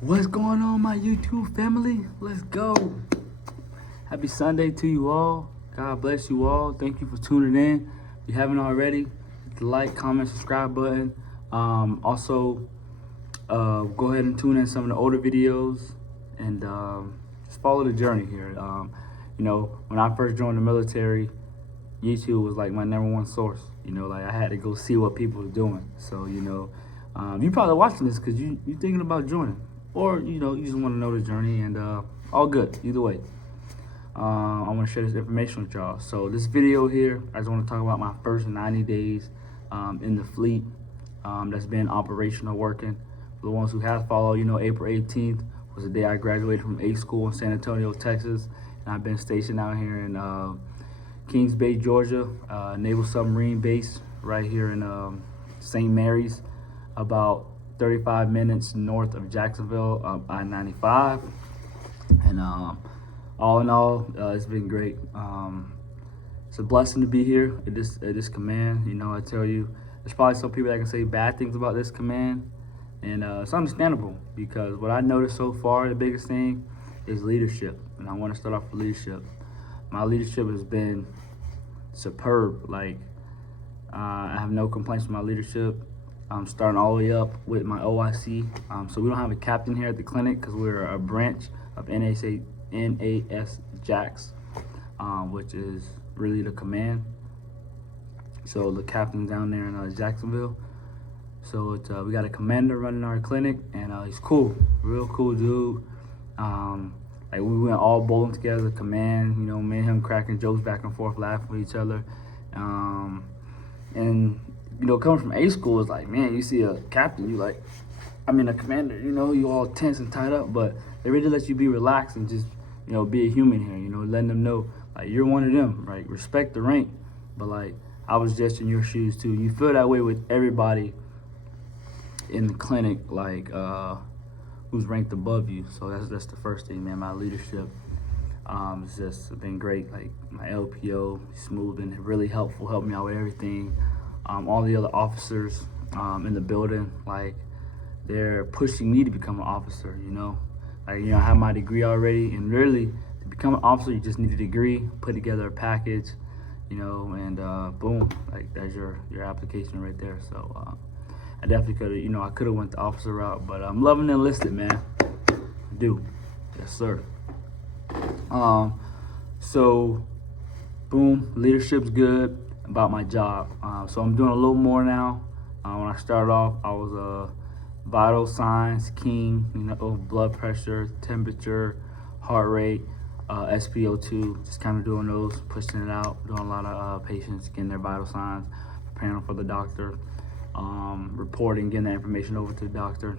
What's going on, my YouTube family? Let's go. Happy Sunday to you all. God bless you all. Thank you for tuning in. If you haven't already, hit the like, comment, subscribe button. Also, go ahead and tune in some of the older videos and just follow the journey here. When I first joined the military, YouTube was like my #1 source. Like I had to go see what people were doing. So, you probably watching this because you're thinking about joining. Or, you just want to know the journey, and all good, either way. I want to share this information with y'all. So this video here, I just want to talk about my first 90 days in the fleet that's been operational working. For the ones who have followed, April 18th was the day I graduated from A school in San Antonio, Texas. And I've been stationed out here in Kings Bay, Georgia, Naval Submarine Base right here in St. Mary's, about 35 minutes north of Jacksonville, I-95. And all in all, it's been great. It's a blessing to be here at this command. I tell you, there's probably some people that can say bad things about this command, and it's understandable because what I noticed so far, the biggest thing is leadership. And I want to start off with leadership. My leadership has been superb. Like, I have no complaints with my leadership. I'm starting all the way up with my OIC. So we don't have a captain here at the clinic because we're a branch of NAS JAX, which is really the command. So the captain's down there in Jacksonville. So it's, we got a commander running our clinic, and he's cool, real cool dude. Like we went all bowling together, command, me and him cracking jokes back and forth, laughing with each other. And coming from A school, it's like, man, you see a captain, a commander, you all tense and tied up, but they really let you be relaxed and just, be a human here, letting them know, like, you're one of them, right? Respect the rank, but, like, I was just in your shoes, too. You feel that way with everybody in the clinic, like, who's ranked above you. So that's the first thing, man. My leadership has just been great. Like, my LPO, smooth and really helpful, helped me out with everything. All the other officers in the building, like, they're pushing me to become an officer, Like, I have my degree already, and really, to become an officer, you just need a degree, put together a package, and boom, like, that's your application right there. So I definitely could have, I could have went the officer route, but I'm loving enlisted, man. I do. Yes, sir. So, boom, leadership's good. About my job, so I'm doing a little more now. When I started off, I was a vital signs king, blood pressure, temperature, heart rate, SpO2, just kind of doing those, pushing it out, doing a lot of patients, getting their vital signs, preparing them for the doctor, reporting, getting that information over to the doctor.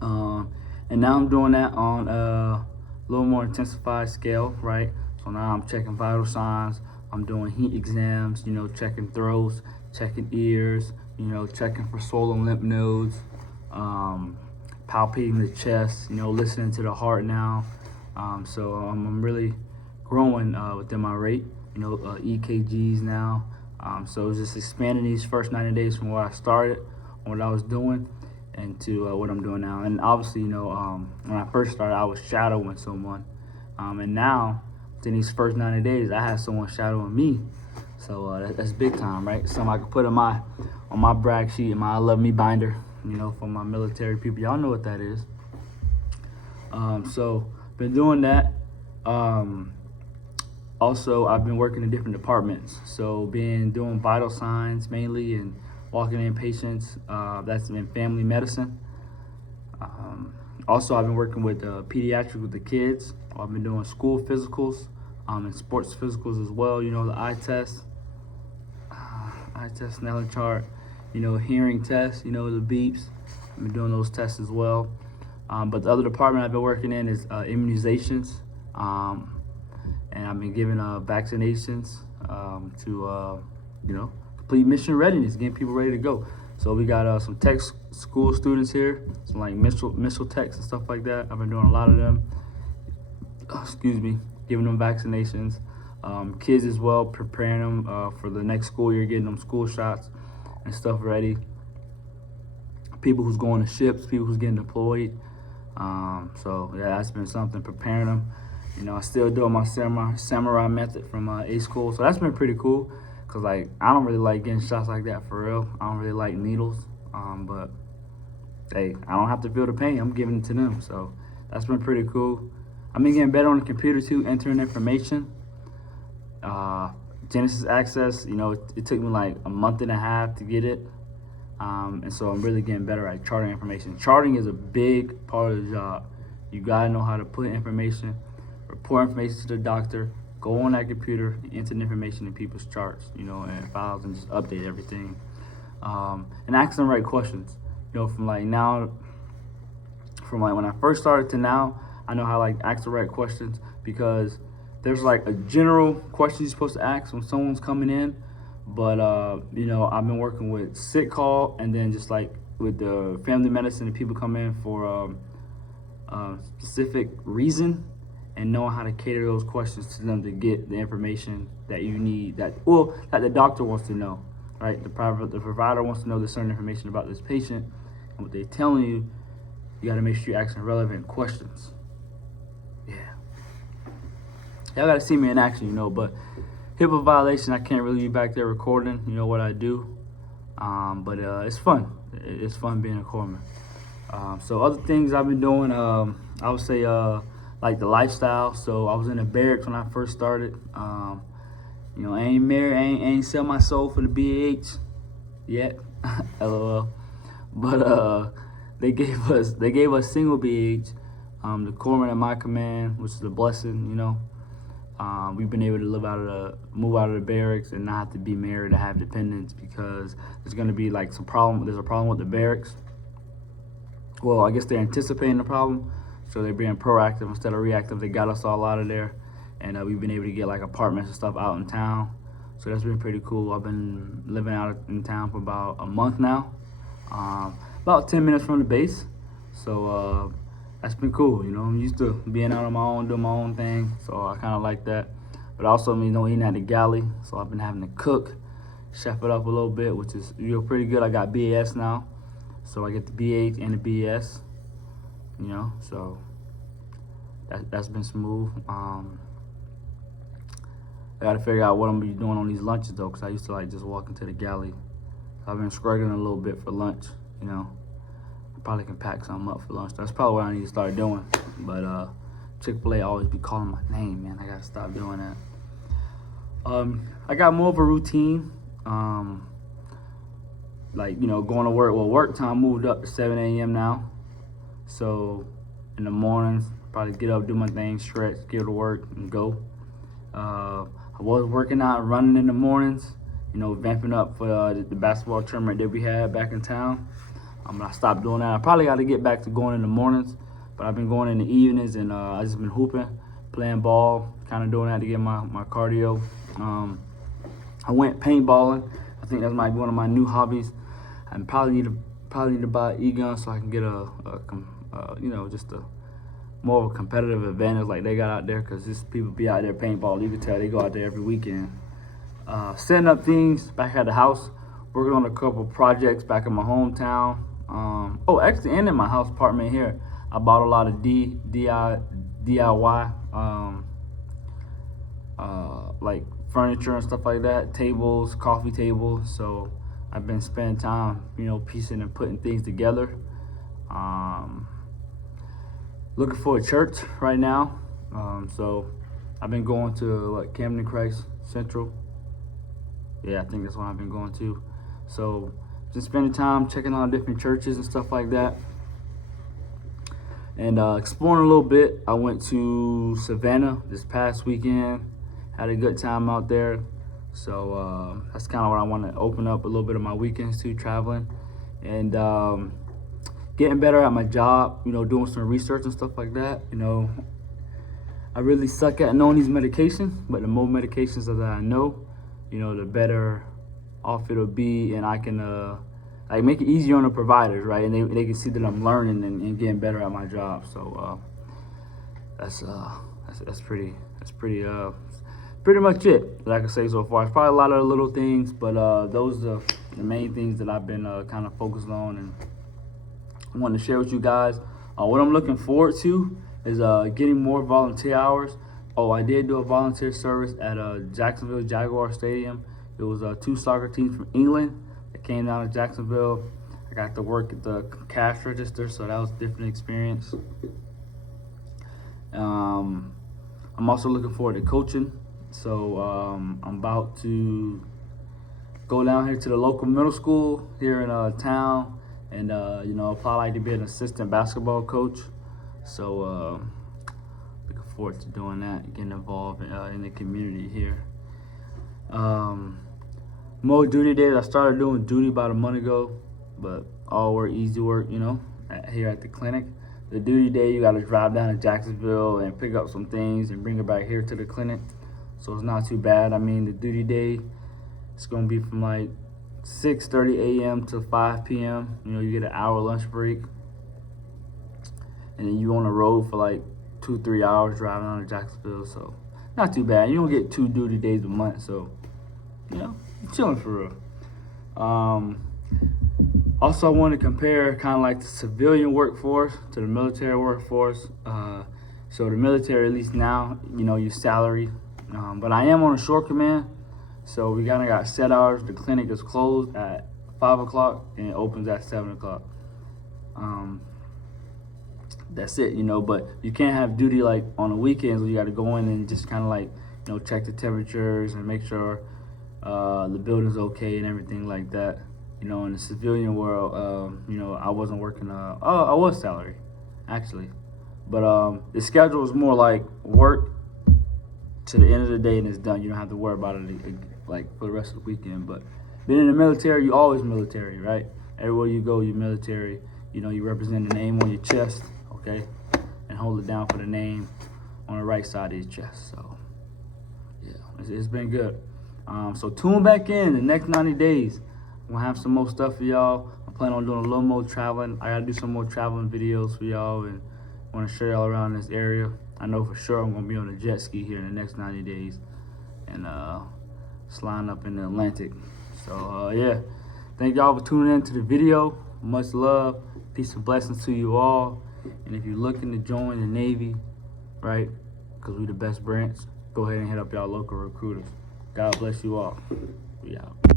And now I'm doing that on a little more intensified scale, right? So now I'm checking vital signs. I'm doing heat exams, checking throats, checking ears, checking for swollen lymph nodes, palpating the chest, listening to the heart now. So I'm really growing within my rate, EKGs now. So it's just expanding these first 90 days from where I started, what I was doing, and to what I'm doing now. And obviously, when I first started, I was shadowing someone. And now, in these first 90 days, I had someone shadowing me. So that's big time, right? Something I could put on my brag sheet, in my I Love Me binder, for my military people. Y'all know what that is. So been doing that. Also, I've been working in different departments. So doing vital signs mainly and walking in patients. That's in family medicine. Also, I've been working with pediatrics with the kids. I've been doing school physicals and sports physicals as well. The eye test, Snellen chart, hearing test, the beeps. I've been doing those tests as well. But the other department I've been working in is immunizations. And I've been giving vaccinations to, complete mission readiness, getting people ready to go. So we got some tech school students here, some like missile techs and stuff like that. I've been doing a lot of them. Giving them vaccinations. Kids as well, preparing them for the next school year, getting them school shots and stuff ready. People who's going to ships, people who's getting deployed. So yeah, that's been something, preparing them. You know, I still doing my samurai method from A school, so that's been pretty cool. Cause like I don't really like getting shots like that for real. I don't really like needles, but hey, I don't have to feel the pain. I'm giving it to them, so that's been pretty cool. I've been getting better on the computer too, entering information. Genesis Access, you know, it took me like a month and a half to get it. And so I'm really getting better at charting information. Charting is a big part of the job. You gotta know how to put information, report information to the doctor, go on that computer, and enter the information in people's charts, you know, and files, and just update everything. And ask them the right questions. You know, from like when I first started to now, I know how to like ask the right questions, because there's like a general question you're supposed to ask when someone's coming in. But you know, I've been working with sick call, and then just like with the family medicine, and people come in for a specific reason, and knowing how to cater those questions to them to get the information that you need, that the doctor wants to know, right? The provider wants to know the certain information about this patient, and what they're telling you, you got to make sure you're asking relevant questions. Yeah, y'all got to see me in action, you know, but HIPAA violation, I can't really be back there recording, you know, what I do. But it's fun. It's fun being a corpsman. So other things I've been doing, I would say like the lifestyle. So I was in the barracks when I first started. You know, I ain't married, I ain't sell my soul for the BH yet, LOL. But they gave us single BH, the corpsman at my command, which is a blessing, you know. We've been able to move out of the barracks and not have to be married to have dependents, because there's going to be like there's a problem with the barracks. Well, I guess they're anticipating the problem, so they're being proactive instead of reactive. They got us all out of there, and we've been able to get like apartments and stuff out in town. So that's been pretty cool. I've been living out in town for about a month now, about 10 minutes from the base. So that's been cool. You know, I'm used to being out on my own, doing my own thing, so I kind of like that. But also, you know, eating at the galley, so I've been having to cook, chef it up a little bit, which is, you know, pretty good. I got BAS now, so I get the BH and the BS, you know, so that's been smooth. I got to figure out what I'm gonna be doing on these lunches though, because I used to like just walk into the galley. So I've been struggling a little bit for lunch, you know. Probably can pack something up for lunch. That's probably what I need to start doing. But Chick-fil-A always be calling my name, man. I gotta stop doing that. I got more of a routine. Like, you know, going to work. Well, work time moved up to 7 a.m. now. So in the mornings, probably get up, do my thing, stretch, get to work, and go. I was working out, running in the mornings. You know, vamping up for the basketball tournament that we had back in town. I stopped doing that. I probably got to get back to going in the mornings, but I've been going in the evenings, and I just been hooping, playing ball, kind of doing that to get my cardio. I went paintballing. I think that might be one of my new hobbies. I probably need to buy an e-gun so I can get you know, just a more of a competitive advantage like they got out there, because just people be out there paintball. You can tell they go out there every weekend. Setting up things back at the house, working on a couple projects back in my hometown. Actually, and in my house apartment here, I bought a lot of DIY, like furniture and stuff like that, tables, coffee tables. So I've been spending time, you know, piecing and putting things together. Looking for a church right now. So I've been going to Camden Christ Central. Yeah, I think that's what I've been going to. So just spending time checking out different churches and stuff like that, and exploring a little bit. I went to Savannah this past weekend, had a good time out there. So that's kind of what I want to open up a little bit of my weekends to, traveling and getting better at my job, you know, doing some research and stuff like that. You know, I really suck at knowing these medications, but the more medications that I know, you know, the better off it'll be, and I can like make it easier on the providers, right? And they can see that I'm learning and getting better at my job. So that's pretty much it that I can say so far. It's probably a lot of little things, but those are the main things that I've been kind of focused on and I wanted to share with you guys. What I'm looking forward to is getting more volunteer hours. Oh, I did do a volunteer service at Jacksonville Jaguar Stadium. It was 2 soccer teams from England that came down to Jacksonville. I got to work at the cash register, so that was a different experience. I'm also looking forward to coaching. So I'm about to go down here to the local middle school here in town and apply like to be an assistant basketball coach. So looking forward to doing that, getting involved in the community here. More duty days. I started doing duty about a month ago, but all work, easy work, here at the clinic. The duty day, you got to drive down to Jacksonville and pick up some things and bring it back here to the clinic. So it's not too bad. I mean, the duty day, it's going to be from like 6:30 a.m. to 5 p.m. You get an hour lunch break. And then you on the road for like 2-3 hours driving down to Jacksonville. So not too bad. You don't get 2 duty days a month. So, you're chilling for real. Also, I want to compare kind of like the civilian workforce to the military workforce. So the military, at least now, your salary. But I am on a short command, so we kind of got set hours. The clinic is closed at 5 o'clock and it opens at 7 o'clock. That's it, but you can't have duty like on the weekends where you got to go in and just kind of like, check the temperatures and make sure the building's okay and everything like that. In the civilian world, I wasn't working, I was salary, actually. But the schedule is more like work to the end of the day and it's done. You don't have to worry about it like for the rest of the weekend. But being in the military, you always military, right? Everywhere you go, you're military. You represent the name on your chest, okay? And hold it down for the name on the right side of your chest. So, yeah, it's been good. So tune back in the next 90 days. I'm gonna have some more stuff for y'all. I'm planning on doing a little more traveling. I gotta do some more traveling videos for y'all and want to show y'all around this area. I know for sure I'm gonna be on a jet ski here in the next 90 days and sliding up in the Atlantic. So yeah, thank y'all for tuning in to the video. Much love, peace and blessings to you all. And if you're looking to join the Navy, right, because we're the best branch, go ahead and hit up y'all local recruiters. God bless you all. We out.